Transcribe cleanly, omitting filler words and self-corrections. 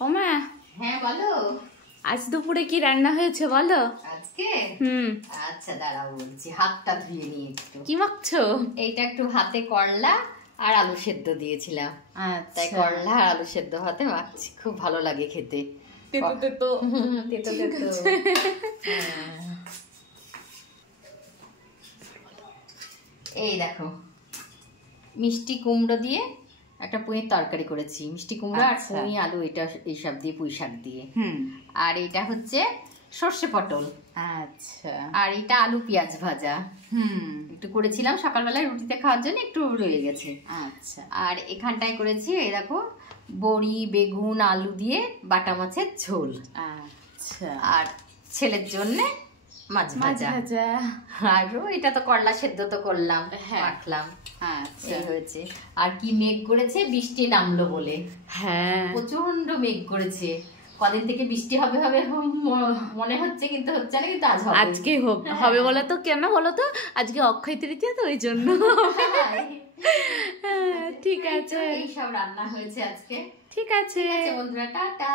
ওমা, হ্যাঁ বলো। আজ দুপুরে কি রান্না হয়েছে বলো? আজকে হুম, আচ্ছা দাঁড়াও বলছি, হাতটা ধুয়ে নিয়ে একটু। কি মাখছো? এইটা একটু হাতে করলা আর আলু সেদ্ধ দিয়েছিলাম, তাই করলা আর আলু সেদ্ধ হাতে মাখছি, খুব ভালো লাগে খেতে। তেতো তেতো। তেতো তেতো। এই দেখো, মিষ্টি কুমড়ো দিয়ে একটা পুঁইয়ের তরকারি করেছি, মিষ্টি কুমড়ো আর পুঁই আলু, এটা এইসব দিয়ে, পুঁই শাক দিয়ে। আর এটা হচ্ছে সর্ষে পটল। আচ্ছা। আর এটা আলু পেঁয়াজ ভাজা একটু করেছিলাম সকালবেলায় রুটিতে খাওয়ার জন্য, একটু রয়ে গেছে। আচ্ছা। আর এখানটায় করেছি এই দেখো, বড়ি বেগুন আলু দিয়ে বাটা মাছের ঝোল। আচ্ছা। আর ছেলের জন্য মাছ ভাজা। আর এটা তো করলা সেদ্ধ তো করলাম, মাখলাম। আচ্ছা, হয়েছে। আর কি মেঘ করেছে, বৃষ্টি নামলো বলে। হ্যাঁ, প্রচন্ড মেঘ করেছে, কদিন থেকে বৃষ্টি হবে হবে মনে হচ্ছে, কিন্তু হচ্ছে না, কিন্তু আজ হবে। আজকে হবে বলো তো, কেন বলো তো? আজকে অক্ষয় তৃতীয়া, তো ওই জন্য। ঠিক আছে, এইসব রান্না হয়েছে আজকে। ঠিক আছে বন্ধুরা, টাটা।